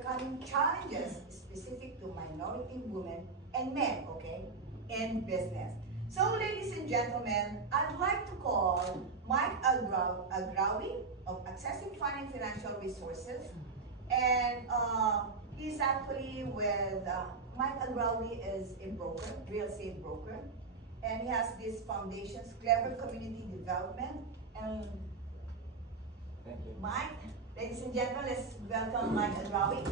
overcoming challenges specific to minority women and men, okay, in business. So, ladies and gentlemen, I'd like to call Mike Agrawi of Accessing Fund and Financial Resources. And he's actually with, Mike Agrawi is a broker, real estate broker. And he has these foundations, Clever Community Development. And Thank you. Mike, ladies and gentlemen, let's welcome Mike Agrawi.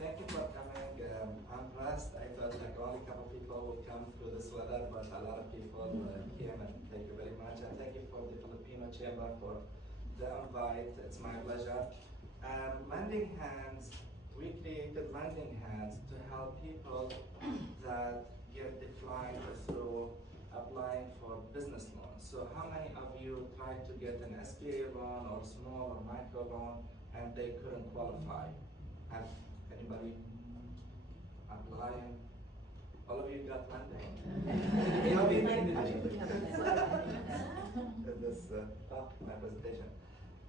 Thank you for coming. I'm blessed. I thought like only a couple people would come through this weather, but a lot of people came, and thank you very much. And thank you for the Filipino Chamber for the invite. It's my pleasure. Lending Hands, we created Lending Hands to help people that get declined through applying for business loans. So how many of you tried to get an SBA loan or small or micro loan and they couldn't qualify? Have anybody applying? All of you got lending? This my presentation.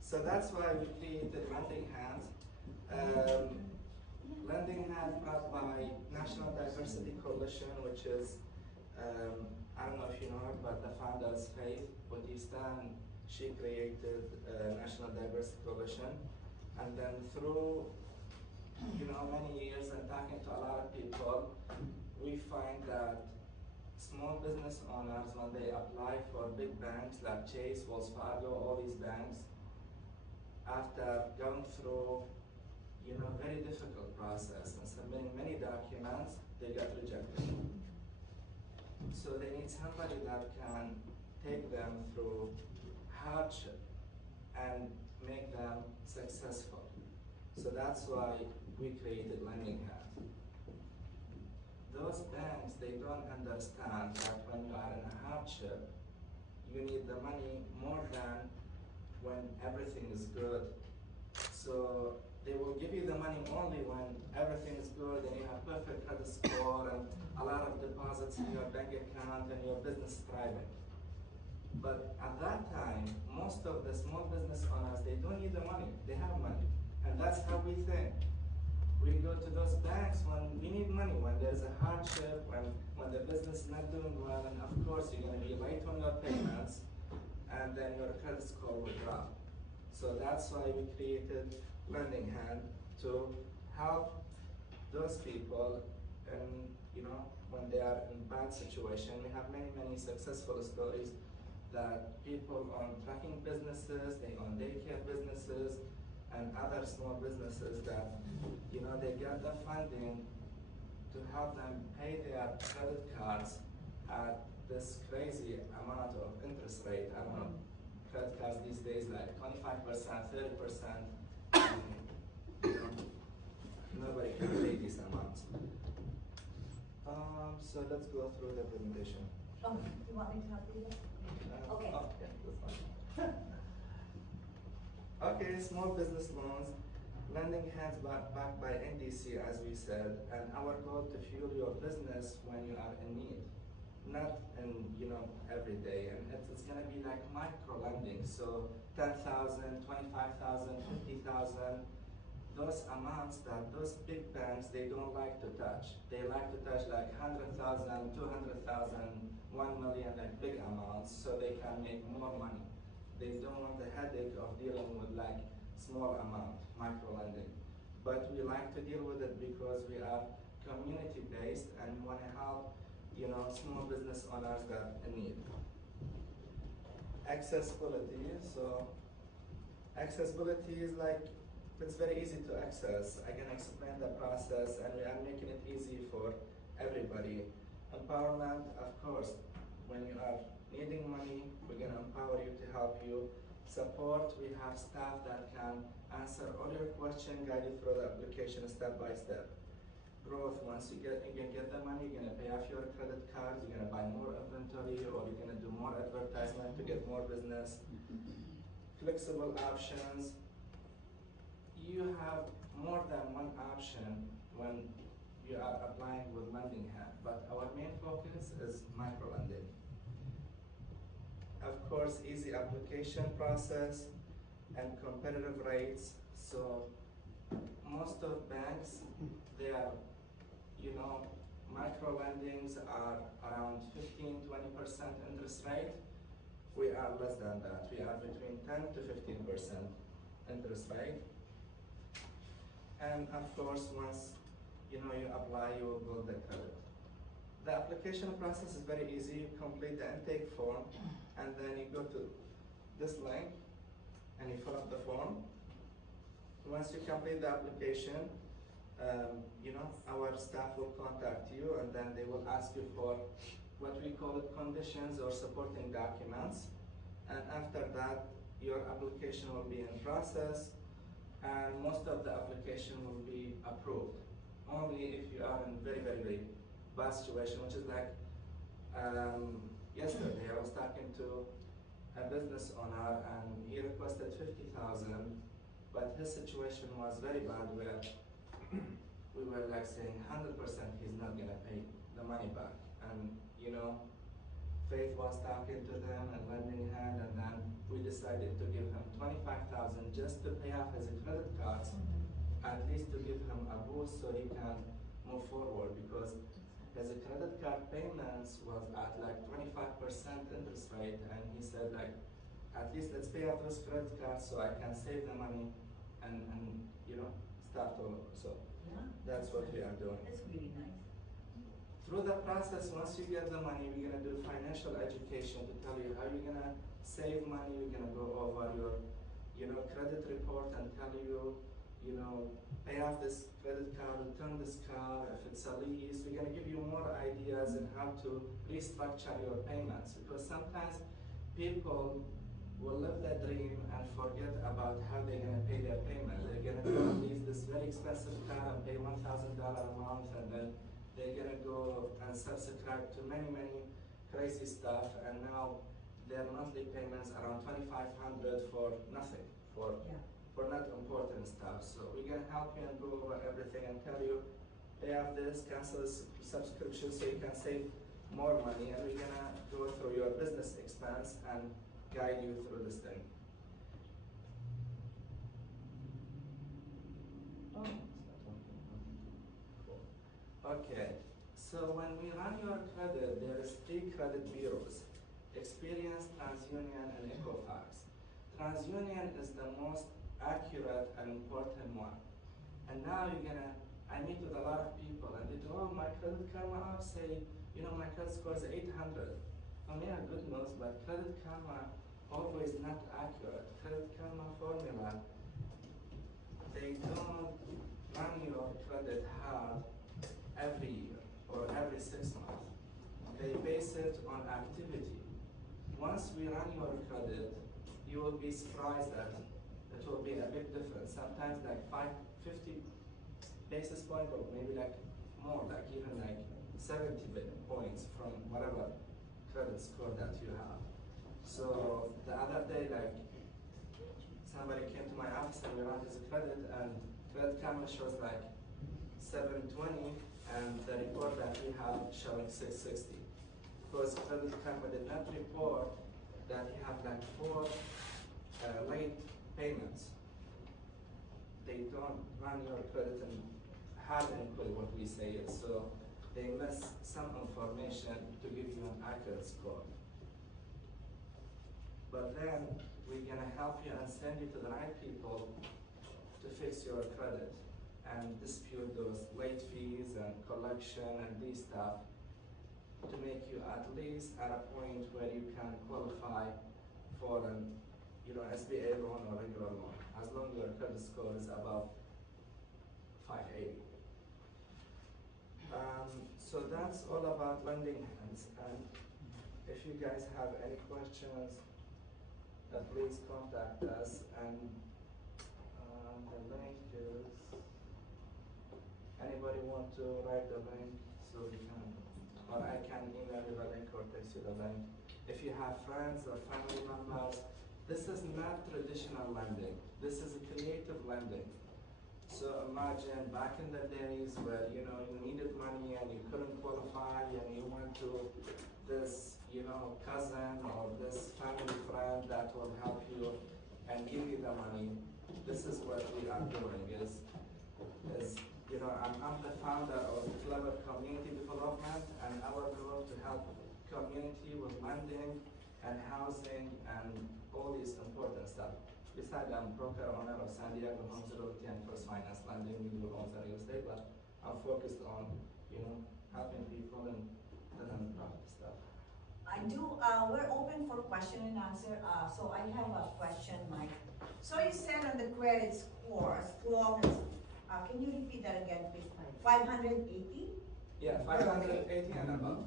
So that's why we created Lending Hands. Lending Hands brought by National Diversity Coalition, which is I don't know if you know her, but the founder's Faith Bautista, and she created National Diversity Coalition. And then through many years and talking to a lot of people, we find that small business owners, when they apply for big banks like Chase, Wells Fargo, all these banks, after going through very difficult process and submitting many documents, they got rejected. So they need somebody that can take them through hardship and make them successful. So that's why we created Lending Hands. Those banks, they don't understand that when you are in a hardship, you need the money more than when everything is good. So they will give you the money only when everything is good and you have perfect credit score and a lot of deposits in your bank account and your business is thriving. But at that time, most of the small business owners, they don't need the money, they have money. And that's how we think. We go to those banks when we need money, when there's a hardship, when the business is not doing well, and of course you're going to be late on your payments, and then your credit score will drop. So that's why we created Lending Hand to help those people, and when they are in bad situation. We have many successful stories that people own trucking businesses, they own daycare businesses, and other small businesses that they get the funding to help them pay their credit cards at this crazy amount of interest rate. I don't know, credit cards these days like 25%, 30%. Nobody can pay these amounts. So let's go through the presentation. Oh, you want me to help you? Okay. Oh, yeah, that's fine. Okay, small business loans, Lending Hands backed by NDC, as we said, and our goal to fuel your business when you are in need, not in every day. And it's going to be like micro lending, so 10,000, 25,000, 50,000. Those amounts that those big banks, they don't like to touch. They like to touch like 100,000, 200,000, 1 million, like big amounts, so they can make more money. They don't want the headache of dealing with like small amount, micro lending. But we like to deal with it because we are community based and we want to help small business owners that in need. Accessibility. So accessibility is like, it's very easy to access. I can explain the process and we are making it easy for everybody. Empowerment, of course, when you are needing money, we're going to empower you to help you. Support, we have staff that can answer all your questions, guide you through the application step by step. Growth, once you can get the money, you're going to pay off your credit cards, you're going to buy more inventory, or you're going to do more advertisement to get more business. Flexible options, you have more than one option when you are applying with Lending Hand, but our main focus is micro lending. Of course, easy application process, and competitive rates. So most of banks, they are, you know, micro lendings are around 15–20% interest rate. We are less than that. We are between 10 to 15% interest rate. And of course, once you apply, you will build the credit. The application process is very easy. You complete the intake form, and then you go to this link, and you fill up the form. Once you complete the application, our staff will contact you, and then they will ask you for what we call it conditions or supporting documents. And after that, your application will be in process, and most of the application will be approved. Only if you are in very, very, very bad situation, which is like yesterday I was talking to a business owner, and he requested 50,000, but his situation was very bad where we were like saying 100% he's not gonna pay the money back. And Faith was talking to them and lending hand, and then we decided to give him 25,000 just to pay off his credit cards, at least to give him a boost so he can move forward, because his credit card payments was at like 25% interest rate, and he said like, at least let's pay off those credit cards so I can save the money and start over. So Yeah, that's what we are doing. That's really nice. Through the process, once you get the money, we're gonna do financial education to tell you how you're gonna save money. We're gonna go over your, credit report and tell you, pay off this credit card, return this car. If it's a lease, we're gonna give you more ideas on how to restructure your payments, because sometimes people will live their dream and forget about how they're gonna pay their payment. They're gonna lease this very expensive car and pay $1,000 a month, and then they're gonna go and subscribe to many, many crazy stuff, and now their monthly payments around $2,500 for nothing, for not important stuff. So we're gonna help you and go over everything and tell you, pay off this, cancel this subscription so you can save more money, and we're gonna go through your business expense and guide you through this thing. Okay, so when we run your credit, there is 3 credit bureaus: Experience, TransUnion, and Equifax. TransUnion is the most accurate and important one. And now I meet with a lot of people, and they do, oh, my credit karma app say, my credit score is 800. Yeah, good news, but credit karma always not accurate. Credit karma formula, they don't run your credit hard every year or every 6 months. They base it on activity. Once we run your credit, you will be surprised that it will be a big difference. Sometimes like 50 basis points, or maybe like more, like even like 70 points from whatever credit score that you have. So the other day, like somebody came to my office and we ran his credit, and credit karma shows like 720, and the report that we have showing 660. Because credit karma did not report that you have like 4 late payments. They don't run your credit and hard input what we say is, so they miss some information to give you an accurate score. But then we're gonna help you and send you to the right people to fix your credit and dispute those late fees and collection and these stuff, to make you at least at a point where you can qualify for an SBA loan or regular loan, as long as your credit score is above 580. So that's all about lending hands. And if you guys have any questions, please contact us. And the link is, anybody want to write the link so we can, or I can email you the link or text you the link. If you have friends or family members, this is not traditional lending. This is a creative lending. So imagine back in the days where you needed money and you couldn't qualify, and you went to this cousin or this family friend that will help you and give you the money. This is what we are doing is you know, I'm the founder of Clever Community Development, and our goal to help community with lending and housing and all these important stuff. Besides, I'm broker owner of San Diego Homes Realty and First Finance Lending. We do loans and real estate, but I'm focused on, you know, helping people and the nonprofit stuff. I do, we're open for question and answer. So I have a question, Mike. So you said on the credit score, as long as, can you repeat that again, please? 580? Yeah, 580 and above.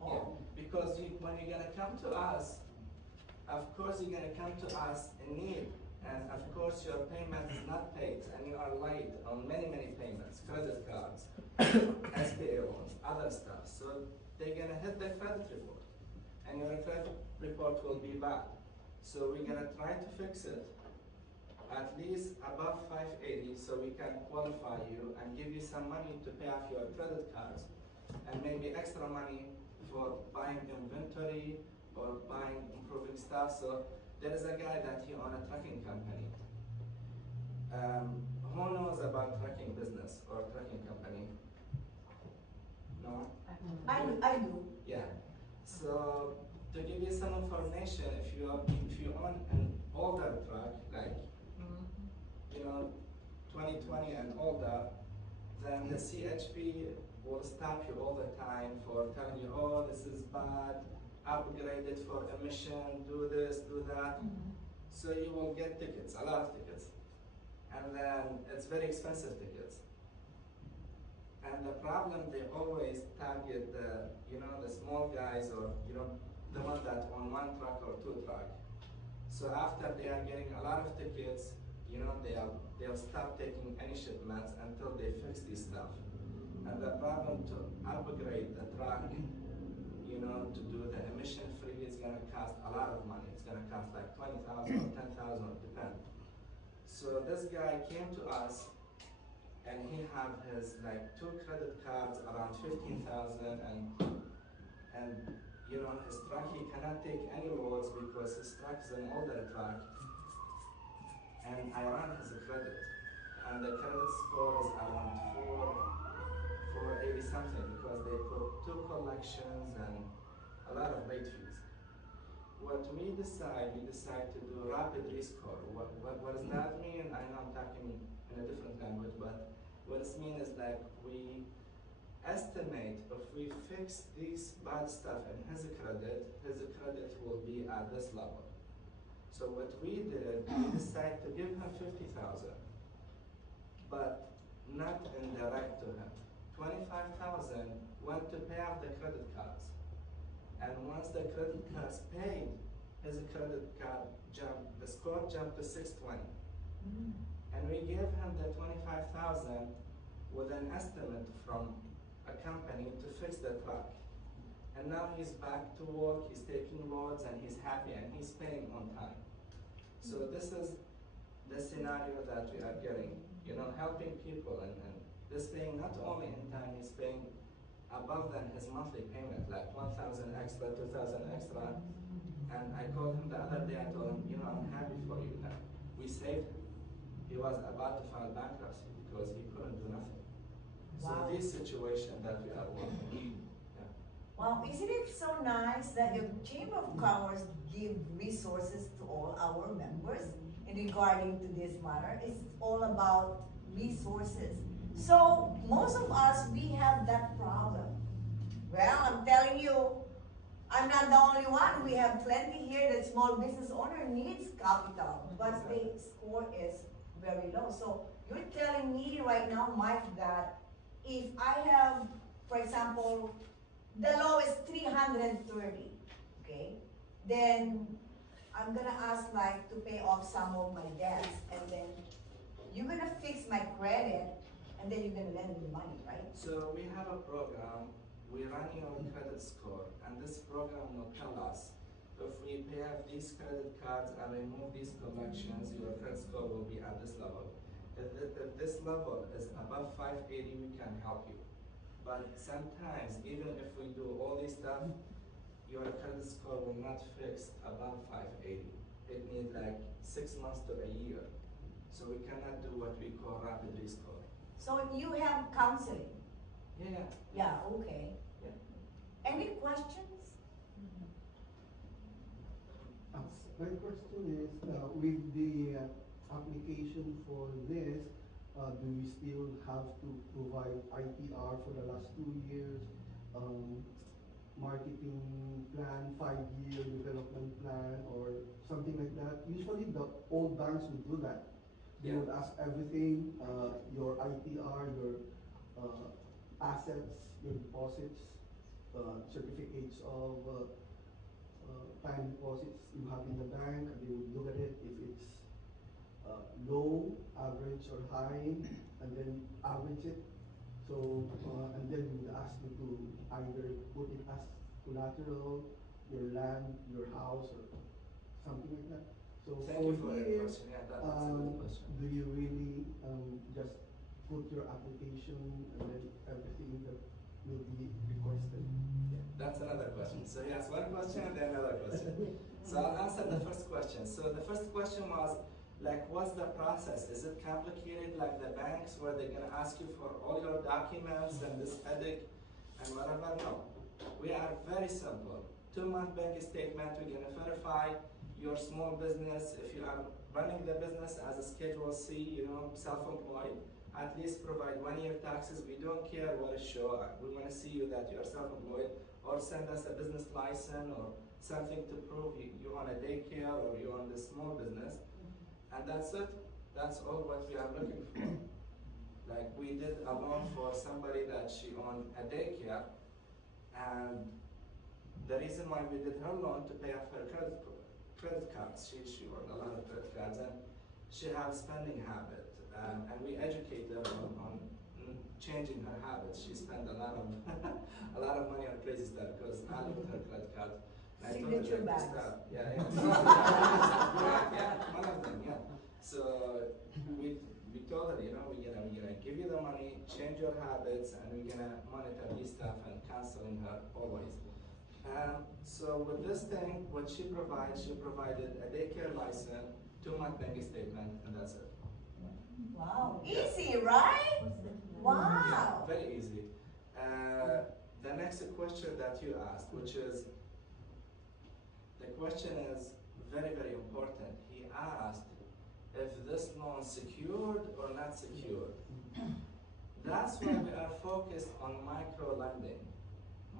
Oh. Yeah, because when you're gonna come to us, of course you're gonna come to us in need, and of course your payment is not paid, and you are late on many payments, credit cards, SBA loans, other stuff. So they're gonna hit the credit report, and your credit report will be bad. So we're gonna try to fix it at least above 580, so we can qualify you and give you some money to pay off your credit cards, and maybe extra money for buying inventory or buying improving stuff. So there is a guy that he owns a trucking company. Who knows about trucking business or trucking company? No? I do. Yeah. So to give you some information, if you own an older truck, like you know, 2020 and older, then the CHP will stop you all the time for telling you, oh, this is bad, upgrade it for emission, do this, do that. So you will get tickets, a lot of tickets. And then it's very expensive tickets. And the problem, they always target the, you know, the small guys, or, you know, the ones that own one truck or two truck. So after they are getting a lot of tickets, you know, they'll stop taking any shipments until they fix this stuff. And the problem to upgrade the truck, you know, to do the emission free is gonna cost a lot of money. It's gonna cost like 20,000 or 10,000, depends. So this guy came to us, and he had his like 2 credit cards around 15,000, and you know, his truck, he cannot take any loads because his truck is an older truck. And I ran his credit, and the credit score is around 480 something, because they put 2 collections and a lot of late fees. What we decide to do rapid rescore. What does that mean? I know I'm talking in a different language, but what it means is that we estimate if we fix this bad stuff in his credit will be at this level. So what we did, we decided to give him 50,000, but not indirect to him. 25,000 went to pay off the credit cards. And once the credit cards paid, his credit card jumped, the score jumped to 620. And we gave him the 25,000 with an estimate from a company to fix the truck. And now he's back to work, he's taking loads, and he's happy, and he's paying on time. So this is the scenario that we are getting, you know, helping people, and this paying not only in time, he's paying above than his monthly payment, like 1,000 extra, 2,000 extra. And I called him the other day, I told him, you know, I'm happy for you now. We saved him. He was about to file bankruptcy because he couldn't do nothing. Wow. So this situation that we are working. Wow, isn't it so nice that your Chamber of Commerce give resources to all our members in regarding to this matter? It's all about resources. So most of us, we have that problem. Well, I'm telling you, I'm not the only one. We have plenty here that small business owner needs capital, but the score is very low. So you're telling me right now, Mike, that if I have, for example, the low is 330, okay? Then I'm gonna ask like to pay off some of my debts, and then you're gonna fix my credit, and then you're gonna lend me money, right? So we have a program, we run your credit score, and this program will tell us if we pay off these credit cards and remove these collections, your credit score will be at this level. If this level is above 580, we can help you. But sometimes, even if we do all this stuff, your credit score will not fix above 580. it needs like 6 months to a year. So we cannot do what we call rapid rescore. So you have counseling? Yeah. Yeah, okay. Yeah. Any questions? My question is, with the application for this, do we still have to provide ITR for the last 2 years, marketing plan, 5-year development plan, or something like that? Usually the old banks would do that. They Yeah. would ask everything, your ITR, your assets, your deposits, certificates of time deposits you have in the bank, and they would look at it if it's low, average, or high, and then average it. So, and then we would ask you to either put it as collateral, your land, your house, or something like that. So Thank you for your here, question. Yeah, that's a good question. do you really just put your application and then everything that will be requested? That's another question. So yes, one question and then another question. So I'll answer the first question. So the first question was, like, what's the process? Is it complicated like the banks where they're gonna ask you for all your documents and this headache and whatever? No. We are very simple. 2-month bank statement, we're gonna verify your small business. If you are running the business as a Schedule C, you know, self-employed, at least provide 1-year taxes. We don't care what is show. We wanna see you that you are self-employed, or send us a business license or something to prove you own a daycare or you own this small business. And that's it. That's all what we are looking for. Like we did a loan for somebody that she owned a daycare, and the reason why we did her loan to pay off her credit cards. She owned a lot of credit cards and she has spending habit, and we educate her on changing her habits. She spent a lot of a lot of money on crazy stuff because I looked at her credit card. And I told her, Signature like, bags. stop. Yeah, one of them, yeah. So we told her, you know, we're gonna give you the money, change your habits, and we're gonna monitor this stuff and counseling her always. So with this thing, what she provided a daycare license, 2-month bank statement, and that's it. Wow, easy, right? Wow. Yeah, very easy. The next question that you asked, which is, the question is very, very important. He asked if this loan secured or not secured. That's why we are focused on micro lending.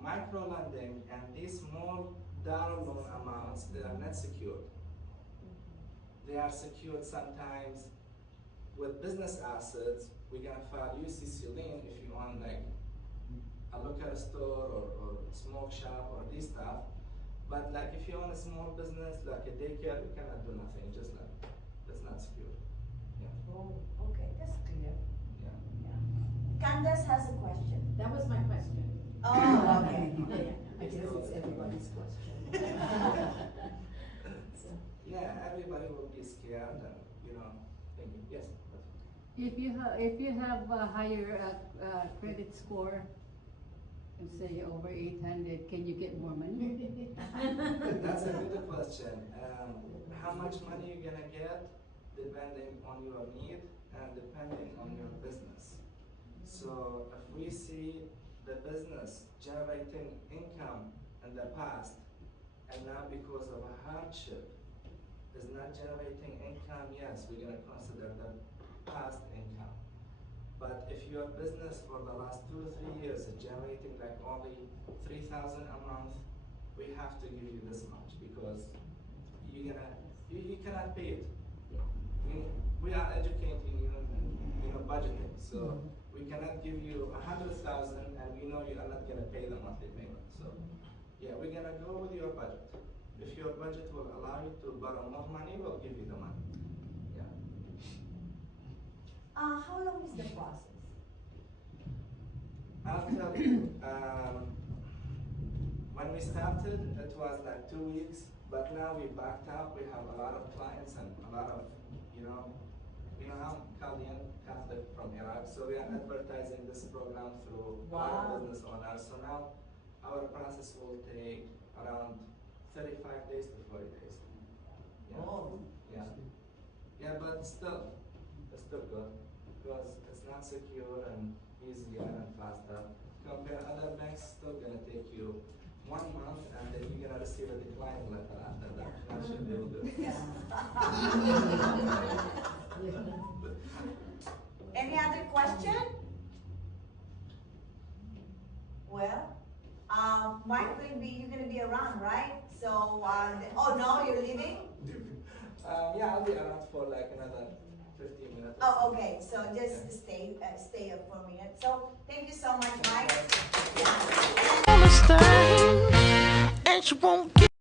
Micro lending and these small dollar loan amounts, they are not secured. They are secured sometimes with business assets. We're gonna file UCC lien if you own like a liquor store or smoke shop or this stuff. But like if you own a small business like a daycare, you cannot do nothing. Just like that's not secure. Yeah. Oh, okay, that's clear. Yeah. Yeah. Candace has a question. That was my question. Oh, okay. Yeah, I guess it's everybody's question. Yeah, everybody will be scared and thinking, yes. If you have a higher credit score, and say over 800, can you get more money? That's a good question. How much money you're gonna get depending on your need and depending on your business. So if we see the business generating income in the past and now because of a hardship is not generating income, yes, we're gonna consider the past income. But if your business for the last 2 or 3 years is generating like only 3,000 a month, we have to give you this much because you cannot pay it. We are educating you in budgeting, so we cannot give you 100,000 and we know you are not gonna pay the monthly payment. So yeah, we're gonna go with your budget. If your budget will allow you to borrow more money, we'll give you the money. Yeah. How long is the process? I'll tell you, when we started, it was like 2 weeks, but now we backed up. We have a lot of clients and a lot of, I'm Chaldean Catholic from Iraq, so we are advertising this program through our business owners. So now our process will take around 35 days to 40 days. Yeah. Oh. Yeah. Yeah, but it's still good because it's not secure and easier and faster. Compare other banks, still gonna take you 1 month and then you're gonna receive a decline letter after that. That should be good. Yeah. Any other question? Well, Mike, you're gonna be around, right? So, oh no, you're leaving? Yeah, I'll be around for like another 15 minutes. Oh, okay. So just stay up for a minute. So thank you so much, Mike. Yeah. And she won't get